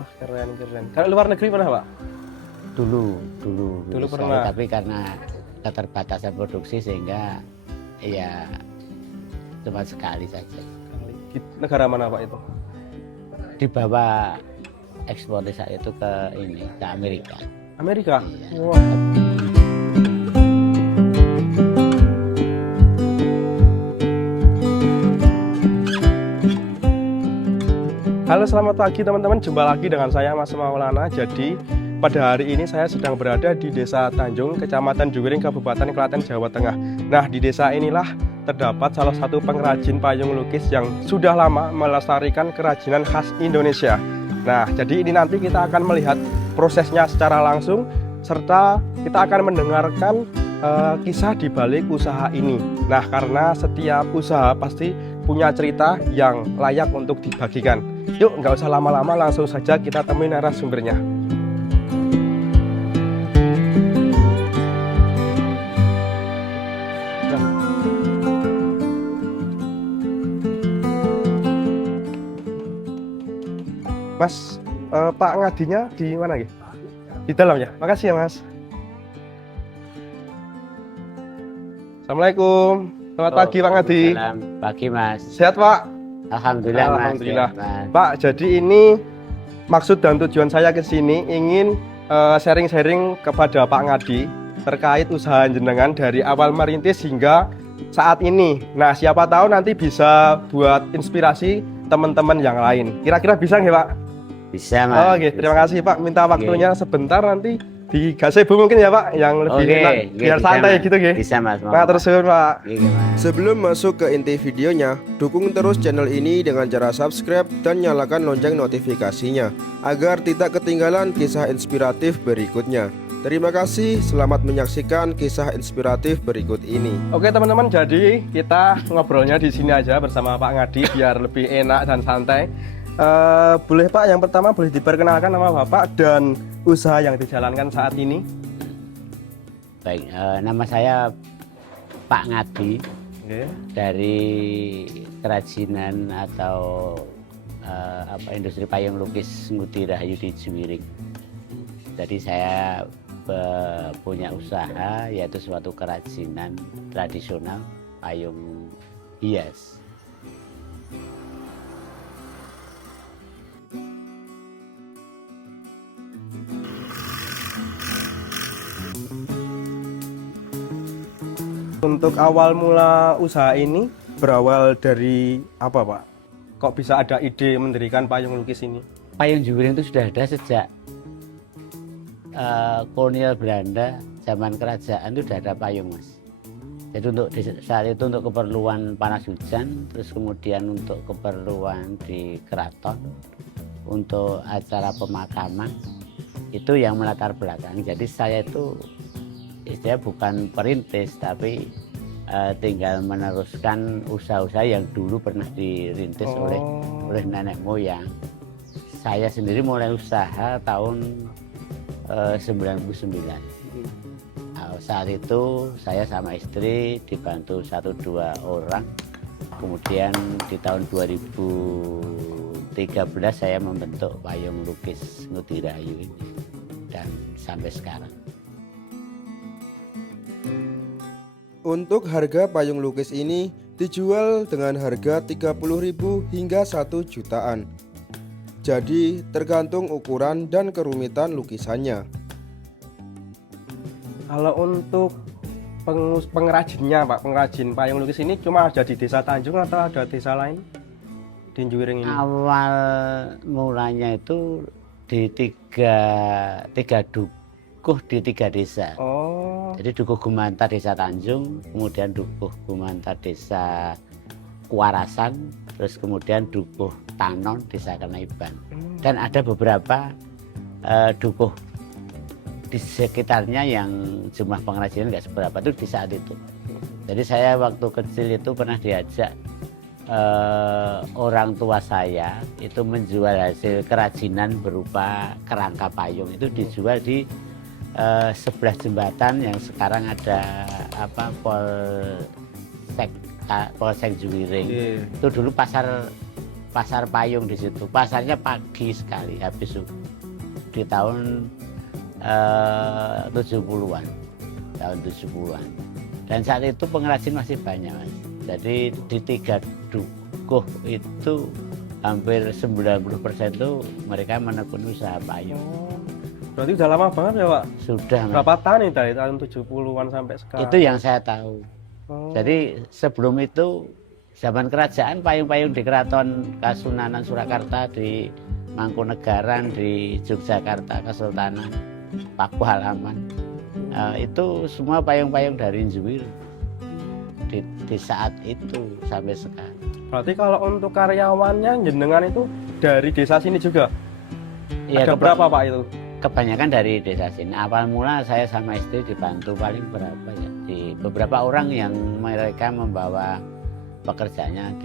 Wah, keren keren. Kalau luar negeri pernah, Pak? Dulu Pernah. sekali, tapi karena keterbatasan produksi sehingga ya cuma sekali saja. Di negara mana, Pak, itu? Dibawa ekspor saat itu ke Amerika. Amerika? Iya. Wah. Halo, selamat pagi teman-teman. Jumpa lagi dengan saya Mas Maulana. Jadi pada hari ini saya sedang berada di Desa Tanjung, Kecamatan Juwiring, Kabupaten Klaten, Jawa Tengah. Nah, di desa inilah terdapat salah satu pengrajin payung lukis yang sudah lama melestarikan kerajinan khas Indonesia. Nah, jadi ini nanti kita akan melihat prosesnya secara langsung, serta kita akan mendengarkan kisah di balik usaha ini. Nah, karena setiap usaha pasti punya cerita yang layak untuk dibagikan. Yuk, nggak usah lama-lama, langsung saja kita temui narasumbernya. Mas, Pak Ngadinya di mana gitu? Di dalam ya? Makasih ya, Mas. Assalamualaikum. Selamat pagi, Pak Ngadi. Selamat pagi, Mas. Sehat, Pak? Alhamdulillah, Mas. Alhamdulillah. Sehat, Mas. Pak, jadi ini maksud dan tujuan saya ke sini ingin sharing-sharing kepada Pak Ngadi terkait usaha jenengan dari awal merintis hingga saat ini. Nah, siapa tahu nanti bisa buat inspirasi teman-teman yang lain. Kira-kira bisa nggak, Pak? Bisa, Mas. Oh, oke. Terima kasih, Pak. Minta waktunya sebentar, nanti di gazebo mungkin ya, Pak, yang lebih enak, biar bisa, santai Mas. gitu, nggih. Bisa, Mas. Nah, terus Pak. Mas. Sebelum masuk ke inti videonya, dukung terus channel ini dengan cara subscribe dan nyalakan lonceng notifikasinya agar tidak ketinggalan kisah inspiratif berikutnya. Terima kasih, selamat menyaksikan kisah inspiratif berikut ini. Oke, teman-teman, jadi kita ngobrolnya di sini aja bersama Pak Ngadi biar lebih enak dan santai. Boleh, Pak, yang pertama boleh diperkenalkan nama Bapak dan usaha yang dijalankan saat ini? Baik, nama saya Pak Ngadi. Oke. Dari kerajinan atau industri payung lukis Ngudi Rahayu di Juwiring. Jadi saya punya usaha, yaitu suatu kerajinan tradisional payung hias. Untuk awal mula usaha ini berawal dari apa, Pak? Kok bisa ada ide mendirikan payung lukis ini? Payung Juwiring itu sudah ada sejak kolonial Belanda, zaman kerajaan itu sudah ada payung, Mas. Jadi saat itu untuk keperluan panas hujan, terus kemudian untuk keperluan di keraton, untuk acara pemakaman, itu yang melatar belakang. Jadi saya itu istilahnya bukan perintis, tapi tinggal meneruskan usaha-usaha yang dulu pernah dirintis oleh nenek moyang. Saya sendiri mulai usaha tahun 99. Saat itu saya sama istri dibantu 1-2 orang. Kemudian di tahun 2013 saya membentuk payung lukis Ngudi Rahayu ini, dan sampai sekarang. Untuk harga payung lukis ini dijual dengan harga 30.000 hingga 1 jutaan. Jadi tergantung ukuran dan kerumitan lukisannya. Kalau untuk pengrajinnya, Pak, pengrajin payung lukis ini cuma ada di Desa Tanjung atau ada desa lain di Juwiring ini? Awal mulanya itu di tiga dukuh di 3 desa. Oh. Jadi Dukuh Gumantar Desa Tanjung, kemudian Dukuh Gumantar Desa Kuarasan, terus kemudian Dukuh Tanon Desa Kenaiban. Dan ada beberapa dukuh di sekitarnya yang jumlah pengrajin nggak seberapa itu di saat itu. Jadi saya waktu kecil itu pernah diajak orang tua saya itu menjual hasil kerajinan berupa kerangka payung, itu dijual di sebelah jembatan yang sekarang ada Polsek Juwiring. Yeah. Itu dulu pasar pasar payung di situ. Pasarnya pagi sekali habis subuh di tahun 70-an. Tahun 70-an. Dan saat itu pengrajin masih banyak, Mas. Jadi di 3 dukuh itu hampir 90% itu mereka menekuni usaha payung. Berarti udah lama banget ya Pak? Sudah, Mas. Berapa tahun nih dari tahun 70-an sampai sekarang? Itu yang saya tahu. Jadi sebelum itu zaman kerajaan payung-payung di Keraton Kasunanan Surakarta, di Mangkunegaran, di Yogyakarta Kesultanan, Pakualaman, itu semua payung-payung dari Njuwir di saat itu sampai sekarang. Berarti kalau untuk karyawannya jenengan itu dari desa sini juga? Ya, Ada berapa Pak itu? Kebanyakan dari desa sini. Awal mula saya sama istri dibantu paling berapa ya? Di beberapa orang yang mereka membawa pekerjaannya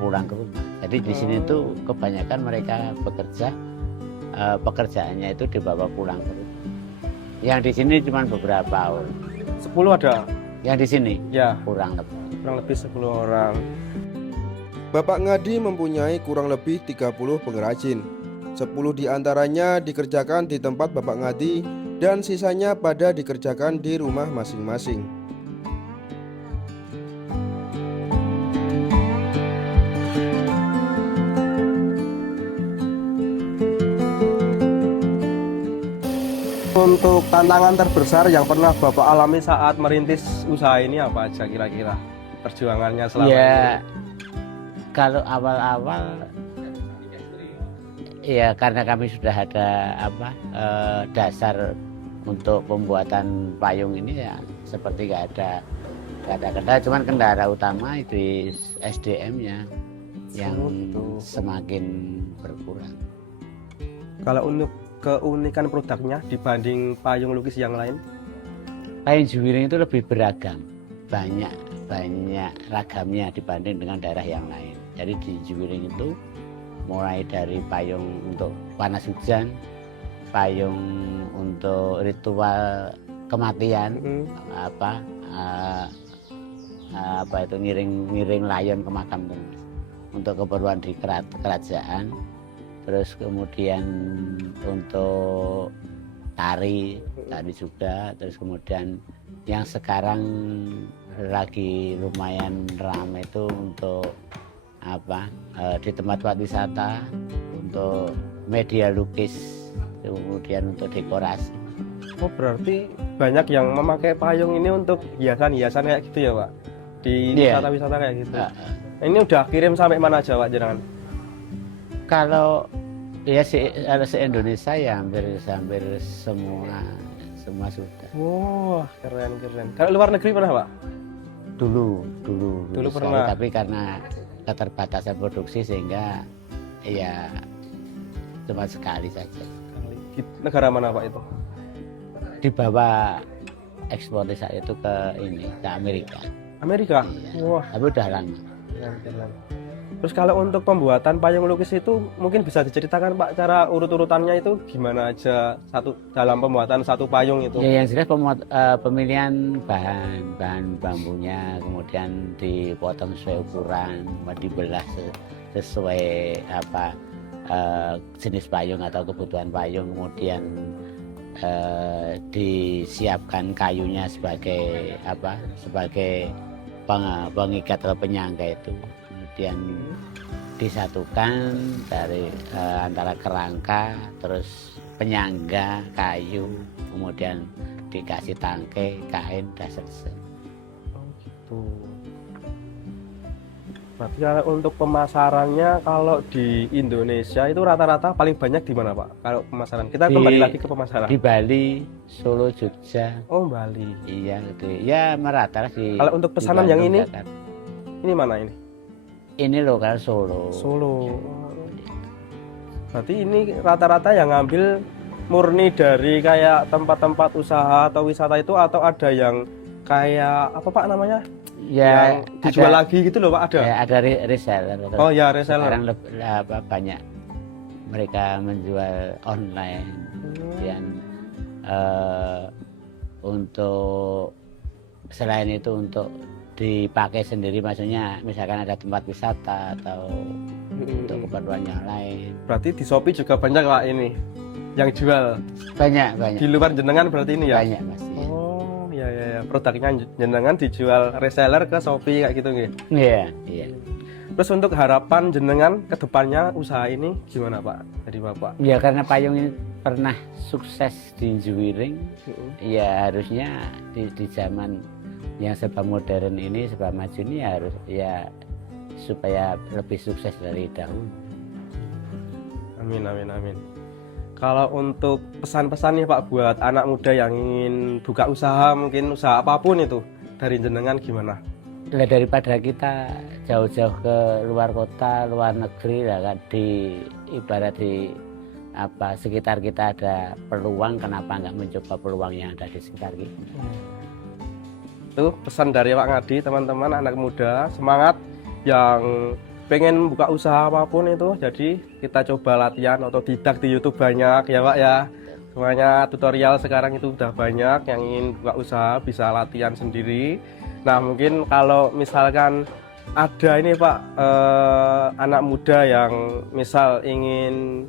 pulang ke rumah. Jadi di sini tuh kebanyakan mereka bekerja, pekerjaannya itu dibawa pulang ke rumah. Yang di sini cuma beberapa orang. 10 ada? Yang di sini? Ya, Kurang lebih. kurang lebih 10 orang. Bapak Ngadi mempunyai kurang lebih 30 pengrajin. 10 diantaranya dikerjakan di tempat Bapak Ngadi dan sisanya pada dikerjakan di rumah masing-masing. Untuk tantangan terbesar yang pernah Bapak alami saat merintis usaha ini apa aja kira-kira? Perjuangannya selama ini? Ya, kalau awal-awal ya karena kami sudah ada dasar untuk pembuatan payung ini ya seperti nggak ada kendala, cuman kendala utama itu SDM-nya yang semakin berkurang. Kalau untuk keunikan produknya dibanding payung lukis yang lain? Payung Juwiring itu lebih beragam, banyak ragamnya dibanding dengan daerah yang lain. Jadi di Juwiring itu mulai dari payung untuk panas hujan, payung untuk ritual kematian, apa itu ngiring layon ke makam untuk keperluan di kerajaan. Terus kemudian untuk tari juga, terus kemudian yang sekarang lagi lumayan ramai itu untuk di tempat wisata, untuk media lukis, kemudian untuk dekorasi. Oh berarti banyak yang memakai payung ini untuk hiasan-hiasan kayak gitu ya Pak? Di wisata-wisata kayak gitu. Ini udah kirim sampai mana aja Pak jenengan? Kalau ya se-Indonesia ya hampir semua sudah. Wah keren. Kalau luar negeri pernah Pak? Dulu pernah. Tapi karena keterbatasan produksi sehingga ya cuma sekali saja. Di negara mana Pak itu? Dibawa ekspor saat itu ke Amerika. Amerika? Iya. Wah. Tapi udah lama. Keren. Terus kalau untuk pembuatan payung lukis itu mungkin bisa diceritakan Pak cara urut-urutannya itu gimana aja dalam pembuatan satu payung itu? Ya yang jelas pemilihan bahan bambunya, kemudian dipotong sesuai ukuran, dibelah sesuai jenis payung atau kebutuhan payung, kemudian disiapkan kayunya sebagai pengikat atau penyangga itu. Kemudian disatukan dari antara kerangka, terus penyangga, kayu, kemudian dikasih tangkai, kain, dan selesai. Oh gitu. Berarti kalau untuk pemasarannya kalau di Indonesia itu rata-rata paling banyak di mana Pak? Kalau pemasaran kita kembali lagi ke pemasaran. Di Bali, Solo, Jogja. Oh Bali. Iya gitu. Ya merata lah di. Kalau untuk pesanan yang ini, Jakarta. ini mana ini? Ini lokal Solo. Berarti ini rata-rata yang ngambil murni dari kayak tempat-tempat usaha atau wisata itu atau ada yang kayak apa Pak namanya? Ya, yang dijual lagi gitu loh Pak ada? Ya, ada reseller. Oh ya reseller. Sekarang banyak mereka menjual online dan untuk selain itu untuk dipakai sendiri, maksudnya misalkan ada tempat wisata atau untuk keperluan yang lain. Berarti di Shopee juga banyak Pak ini yang jual. Banyak. Di luar jenengan berarti ini ya? Banyak Mas. Ya. Oh, ya. Produknya jenengan dijual reseller ke Shopee kayak gitu nggih. Iya. Terus untuk harapan jenengan ke depannya usaha ini gimana Pak? Dari Bapak? Ya karena payung ini pernah sukses di Juwiring, ya harusnya di zaman yang serba modern ini, serba maju ini harus ya supaya lebih sukses dari dahulu. Amin. Kalau untuk pesan-pesan nih Pak buat anak muda yang ingin buka usaha, mungkin usaha apapun itu, dari jenengan gimana? Lah daripada kita jauh-jauh ke luar kota, luar negeri, lah kan ibarat di sekitar kita ada peluang, kenapa nggak mencoba peluang yang ada di sekitar kita? Itu pesan dari Pak Ngadi, teman-teman anak muda semangat yang pengen buka usaha apapun itu, jadi kita coba latihan otodidak di YouTube banyak ya Pak ya. Semuanya tutorial sekarang itu udah banyak, yang ingin buka usaha bisa latihan sendiri. Nah mungkin kalau misalkan ada ini Pak anak muda yang misal ingin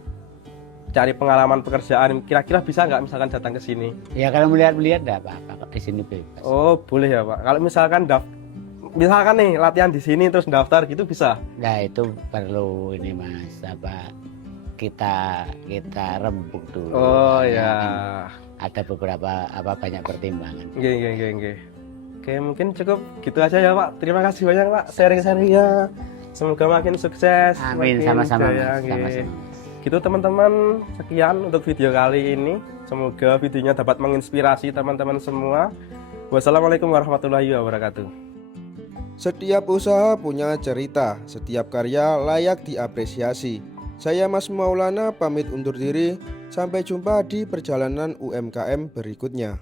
cari pengalaman pekerjaan, kira-kira bisa nggak misalkan datang ke sini? Ya kalau melihat-lihat enggak apa-apa, di sini bebas. Oh boleh ya Pak. Kalau misalkan nih latihan di sini terus daftar gitu bisa? Nah itu perlu ini Mas, kita rembuk dulu. Oh ya. Ada beberapa banyak pertimbangan. Nggih. Oke, mungkin cukup gitu aja ya Pak. Terima kasih banyak Pak sharing-sharingnya. Semoga makin sukses. Amin, makin sama-sama jaya, Mas. nggih. Sama-sama. Gitu teman-teman, sekian untuk video kali ini. Semoga videonya dapat menginspirasi teman-teman semua. Wassalamualaikum warahmatullahi wabarakatuh. Setiap usaha punya cerita, setiap karya layak diapresiasi. Saya Mas Maulana pamit undur diri, sampai jumpa di perjalanan UMKM berikutnya.